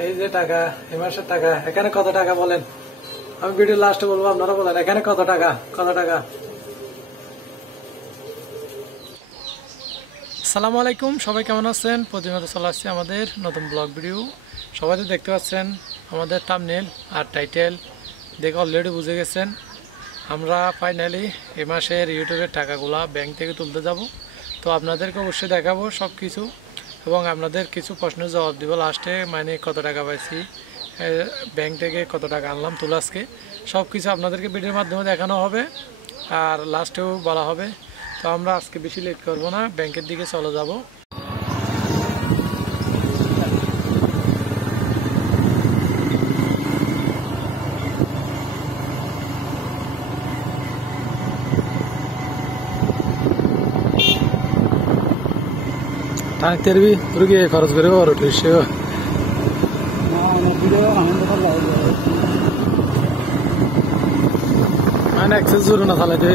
এই যে টাকা, এই মাসের টাকা। এখানে কত টাকা বলেন? আমি ভিডিও লাস্টে বলবো, আপনারা বলেন এখানে কত টাকা, কত টাকা। আসসালামু আলাইকুম, সবাই কেমন আছেন? প্রতিনিয়ত চলে আসছে আমাদের নতুন ব্লগ ভিডিও। সবাই তো দেখতে পাচ্ছেন আমাদের থাম্বনেল আর টাইটেল দেখে অলরেডি বুঝে গেছেন আমরা ফাইনালি এই মাসের ইউটিউবের টাকাগুলা ব্যাংক থেকে তুলতে যাব। তো আপনাদেরকে অবশ্যই দেখাবো সব কিছু, এবং আপনাদের কিছু প্রশ্নের জবাব দিব লাস্টে। মানে কত টাকা পাইছি, ব্যাংক থেকে কত টাকা আনলাম তুলে, আজকে সব কিছু আপনাদেরকে ভিডিওর মাধ্যমে দেখানো হবে আর লাস্টেও বলা হবে। তো আমরা আজকে বেশি লেট করব না, ব্যাংকের দিকে চলে যাব। টানতে পারবি রুগী খরচ করে ওর মানে এক্সেস জোর না চালাইতে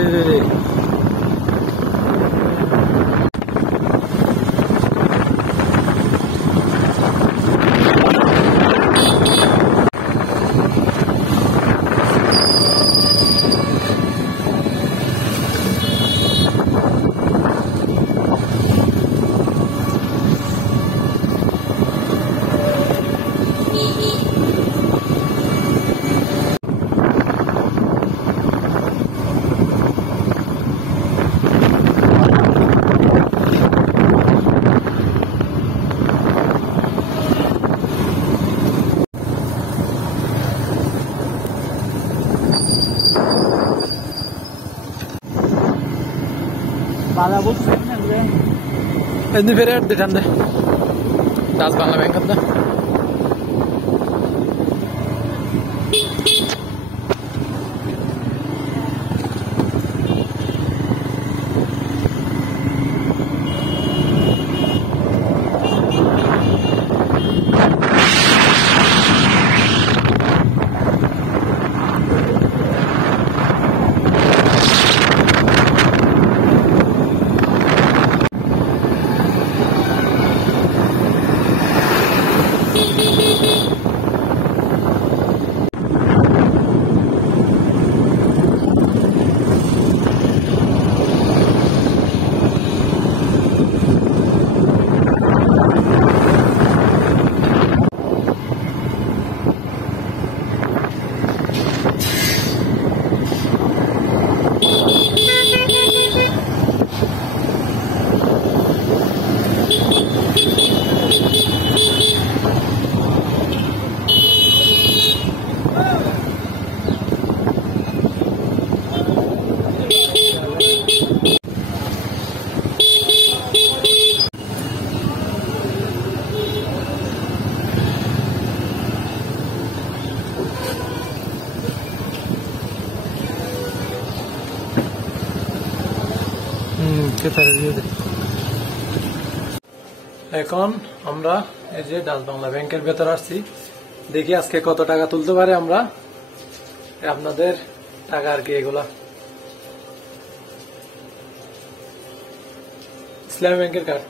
ini fere di tanda das bangla bank da এখন আমরা এই যে ডাচ বাংলা ব্যাংকের ভেতর আসছি। দেখি আজকে কত টাকা তুলতে পারে আমরা, আপনাদের টাকা আর কি। এগুলা ইসলামী ব্যাংকের কার্ড।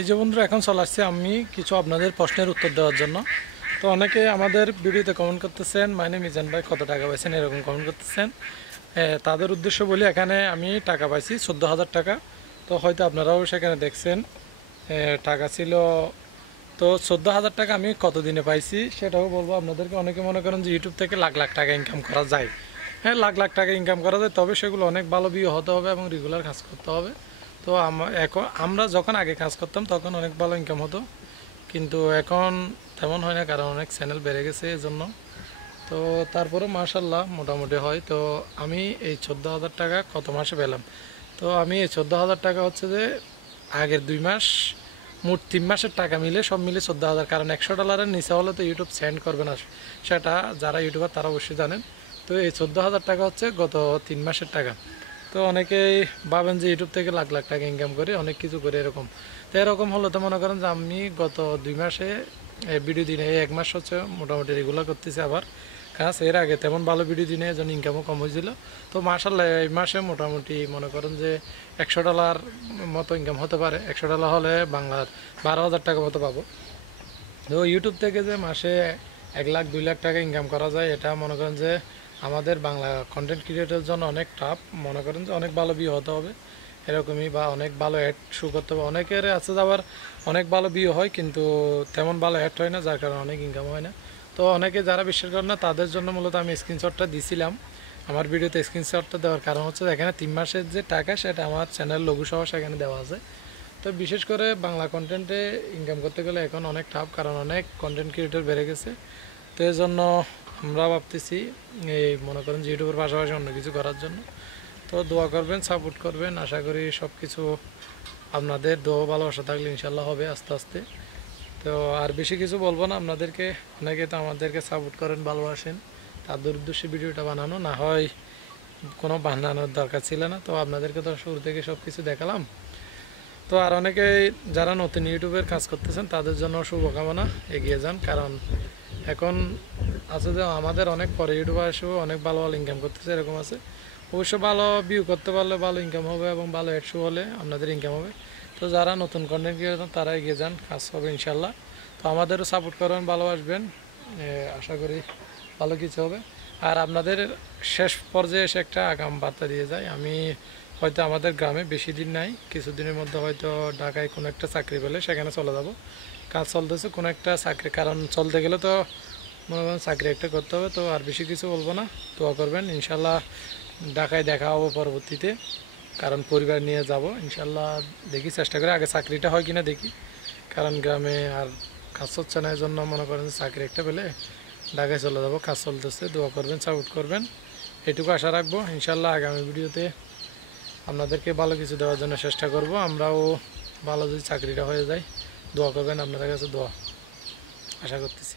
এই যে বন্ধুরা এখন চলে আসছে আমি কিছু আপনাদের প্রশ্নের উত্তর দেওয়ার জন্য। তো অনেকে আমাদের ভিডিওতে কমেন্ট করতেছেন, মানে মিজান ভাই কত টাকা পাইছেন এরকম কমেন্ট করতেছেন। তাদের উদ্দেশ্য বলি, এখানে আমি টাকা পাইছি 14,000 টাকা। তো হয়তো আপনারাও সেখানে দেখছেন টাকা ছিল। তো 14,000 টাকা আমি কত দিনে পাইছি সেটাও বলবো আপনাদেরকে। অনেকে মনে করেন যে ইউটিউব থেকে লাখ লাখ টাকা ইনকাম করা যায়। হ্যাঁ, লাখ লাখ টাকা ইনকাম করা যায়, তবে সেগুলো অনেক ভালো ভিউ হতে হবে এবং রেগুলার কাজ করতে হবে। তো আমরা যখন আগে কাজ করতাম তখন অনেক ভালো ইনকাম হতো, কিন্তু এখন তেমন হয় না, কারণ অনেক চ্যানেল বেড়ে গেছে এজন্য। তো তারপরে মাশাল্লাহ মোটামুটি হয়। তো আমি এই 14,000 টাকা কত মাসে পেলাম? তো আমি এই 14,000 টাকা হচ্ছে যে আগের 2 মাস, মোট 3 মাসের টাকা মিলে সব মিলে 14,000। কারণ $100 নিচে হলে তো ইউটিউব সেন্ড করবে না, সেটা যারা ইউটিউবার তারা অবশ্যই জানেন। তো এই 14,000 টাকা হচ্ছে গত 3 মাসের টাকা। তো অনেকেই ভাবেন যে ইউটিউব থেকে লাখ লাখ টাকা ইনকাম করে, অনেক কিছু করে এরকম। তো এরকম হলো তো মনে করেন যে আমি গত 2 মাসে ভিডিও দিনে, এই 1 মাস হচ্ছে মোটামুটি রেগুলার করতেছি আবার কাজ। এর আগে তেমন ভালো ভিডিও দিনে এজন ইনকামও কম হয়েছিল। তো মাশাল্লাহ এই মাসে মোটামুটি মনে করেন যে $100 মতো ইনকাম হতে পারে। $100 হলে বাংলার 12,000 টাকা মতো পাবো। তো ইউটিউব থেকে যে মাসে 1 লাখ 2 লাখ টাকা ইনকাম করা যায়, এটা মনে করেন যে আমাদের বাংলা কন্টেন্ট ক্রিয়েটরের জন্য অনেক টাফ। মনে করেন যে অনেক ভালো ভিউ হতে হবে এরকমই, বা অনেক ভালো অ্যাড শু করতে হবে। অনেকের আছে যে আবার অনেক ভালো ভিউ হয় কিন্তু তেমন ভালো অ্যাড হয় না, যার কারণে অনেক ইনকাম হয় না। তো অনেকে যারা বিশ্বাস করেন না তাদের জন্য মূলত আমি স্ক্রিনশটটা দিছিলাম। আমার ভিডিওতে স্ক্রিনশটটা দেওয়ার কারণ হচ্ছে এখানে 3 মাসের যে টাকা সেটা আমার চ্যানেল লোগো সহ সেখানে দেওয়া আছে। তো বিশেষ করে বাংলা কন্টেন্টে ইনকাম করতে গেলে এখন অনেক টাফ, কারণ অনেক কন্টেন্ট ক্রিয়েটর বেড়ে গেছে। তো এই জন্য আমরা ভাবতেছি এই মনে করেন যে ইউটিউবের পাশাপাশি অন্য কিছু করার জন্য। তো দোয়া করবেন, সাপোর্ট করবেন, আশা করি সব কিছু আপনাদের দোয়া ভালোবাসা থাকলে ইনশাল্লাহ হবে আস্তে আস্তে। তো আর বেশি কিছু বলবো না আপনাদেরকে। অনেকে তো আমাদেরকে সাপোর্ট করেন, ভালোবাসেন, তাদের উদ্দেশ্যে ভিডিওটা বানানো, না হয় কোনো বানানোর দরকার ছিল না। তো আপনাদেরকে তো শুরু থেকে সব কিছু দেখালাম। তো আর অনেকে যারা নতুন ইউটিউবের কাজ করতেছেন তাদের জন্য শুভকামনা, এগিয়ে যান। কারণ এখন আছে যে আমাদের অনেক পরে ইউটিউবার এসেও অনেক ভালো ভালো ইনকাম করতেছে, এরকম আছে। অবশ্য ভালো ভিউ করতে পারলে ভালো ইনকাম হবে এবং ভালো অ্যাড শো হলে আপনাদের ইনকাম হবে। তো যারা নতুন কন্টেন্ট ক্রিয়েটর তারা এগিয়ে যান, কাজ হবে ইনশাল্লাহ। তো আমাদেরও সাপোর্ট করবেন, ভালোবাসবেন, আশা করি ভালো কিছু হবে। আর আপনাদের শেষ পর্যায়ে এসে একটা আগাম বার্তা দিয়ে যায়। আমি হয়তো আমাদের গ্রামে বেশি দিন নাই, কিছুদিনের মধ্যে হয়তো ঢাকায় কোনো একটা চাকরি পেলে সেখানে চলে যাব। কাজ চলতেছে কোনো একটা চাকরি, কারণ চলতে গেলে তো মনে করেন চাকরি একটা করতে হবে। তো আর বেশি কিছু বলবো না, দোয়া করবেন। ইনশাল্লাহ ঢাকায় দেখা হবো পরবর্তীতে, কারণ পরিবার নিয়ে যাব ইনশাল্লাহ। দেখি চেষ্টা করে আগে চাকরিটা হয় কিনা দেখি, কারণ গ্রামে আর কাজ হচ্ছে না, এই জন্য মনে করেন চাকরি একটা পেলে ঢাকায় চলে যাব। কাজ চলতেছে, দোয়া করবেন, সাপোর্ট করবেন, এটুকু আশা রাখবো। ইনশাল্লাহ আগামী ভিডিওতে আপনাদেরকে ভালো কিছু দেওয়ার জন্য চেষ্টা করব। আমরাও ভালো যদি চাকরিটা হয়ে যায়, দোয়া করবেন, আপনাদের কাছে দোয়া আশা করতেছি।